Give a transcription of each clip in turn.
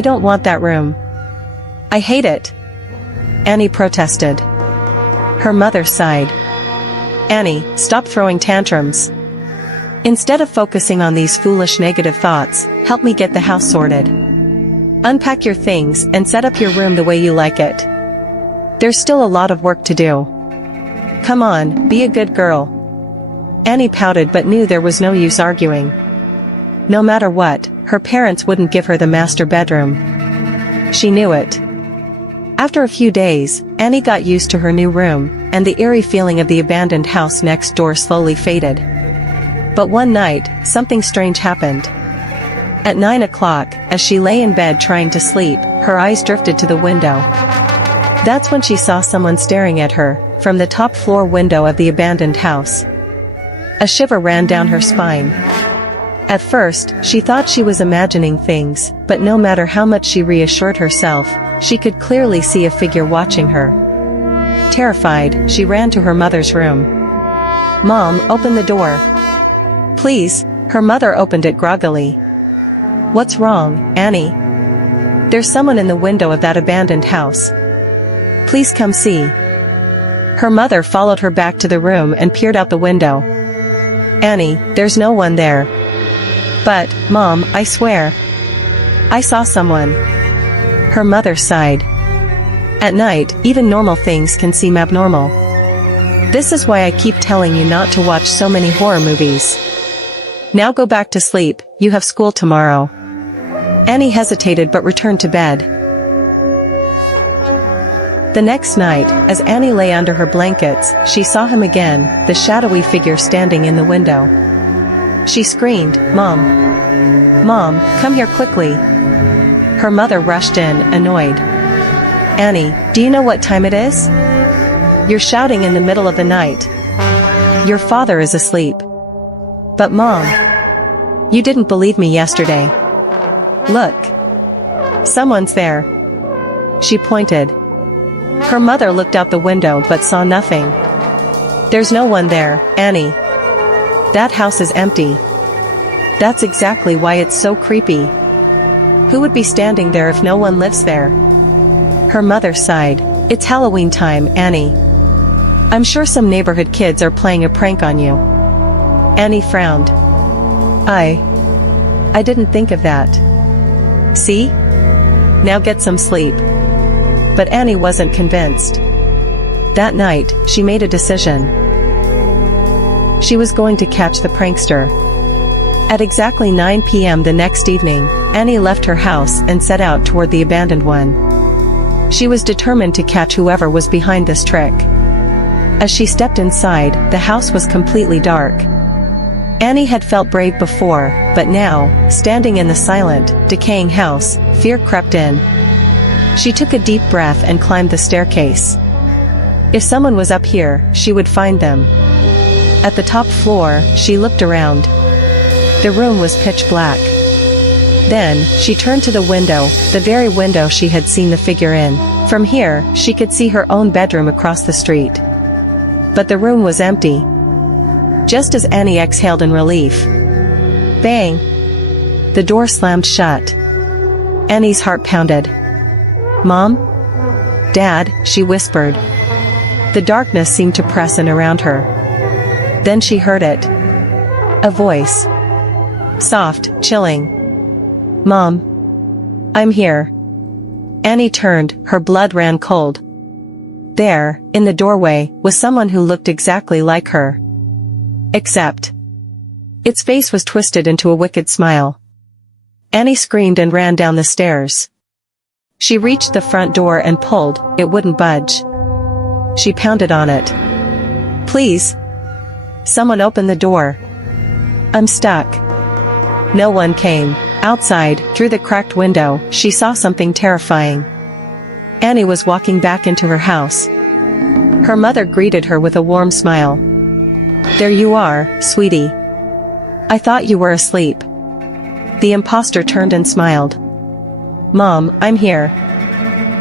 I don't want that room. I hate it. Annie protested. Her mother sighed. Annie, stop throwing tantrums. Instead of focusing on these foolish negative thoughts, help me get the house sorted. Unpack your things and set up your room the way you like it. There's still a lot of work to do. Come on, be a good girl. Annie pouted but knew there was no use arguing. No matter what, her parents wouldn't give her the master bedroom. She knew it. After a few days, Annie got used to her new room, and the eerie feeling of the abandoned house next door slowly faded. But one night, something strange happened. At 9 o'clock, as she lay in bed trying to sleep, her eyes drifted to the window. That's when she saw someone staring at her, from the top floor window of the abandoned house. A shiver ran down her spine. At first, she thought she was imagining things, but no matter how much she reassured herself, she could clearly see a figure watching her. Terrified, she ran to her mother's room. "Mom, open the door." "Please." Her mother opened it groggily. "What's wrong, Annie?" "There's someone in the window of that abandoned house. Please come see." Her mother followed her back to the room and peered out the window. "Annie, there's no one there." "But, Mom, I swear. I saw someone." Her mother sighed. At night, even normal things can seem abnormal. This is why I keep telling you not to watch so many horror movies. Now go back to sleep, you have school tomorrow. Annie hesitated but returned to bed. The next night, as Annie lay under her blankets, she saw him again, the shadowy figure standing in the window. She screamed, "Mom! Mom, come here quickly!" Her mother rushed in, annoyed. "Annie, do you know what time it is? You're shouting in the middle of the night. Your father is asleep." "But Mom, you didn't believe me yesterday. Look. Someone's there." She pointed. Her mother looked out the window but saw nothing. "There's no one there, Annie. That house is empty. That's exactly why it's so creepy. Who would be standing there if no one lives there?" Her mother sighed. "It's Halloween time, Annie. I'm sure some neighborhood kids are playing a prank on you." Annie frowned. I didn't think of that. See? Now get some sleep." But Annie wasn't convinced. That night, she made a decision. She was going to catch the prankster. At exactly 9 p.m. the next evening, Annie left her house and set out toward the abandoned one. She was determined to catch whoever was behind this trick. As she stepped inside, the house was completely dark. Annie had felt brave before, but now, standing in the silent, decaying house, fear crept in. She took a deep breath and climbed the staircase. If someone was up here, she would find them. At the top floor, she looked around. The room was pitch black. Then, she turned to the window, the very window she had seen the figure in. From here, she could see her own bedroom across the street. But the room was empty. Just as Annie exhaled in relief. Bang! The door slammed shut. Annie's heart pounded. "Mom? Dad," she whispered. The darkness seemed to press in around her. Then she heard it. A voice. Soft, chilling. "Mom. I'm here." Annie turned, her blood ran cold. There, in the doorway, was someone who looked exactly like her. Except, its face was twisted into a wicked smile. Annie screamed and ran down the stairs. She reached the front door and pulled, it wouldn't budge. She pounded on it. "Please. Someone open the door. I'm stuck." No one came. Outside, through the cracked window, she saw something terrifying. Annie was walking back into her house. Her mother greeted her with a warm smile. "There you are, sweetie. I thought you were asleep." The imposter turned and smiled. "Mom, I'm here."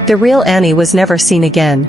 The real Annie was never seen again.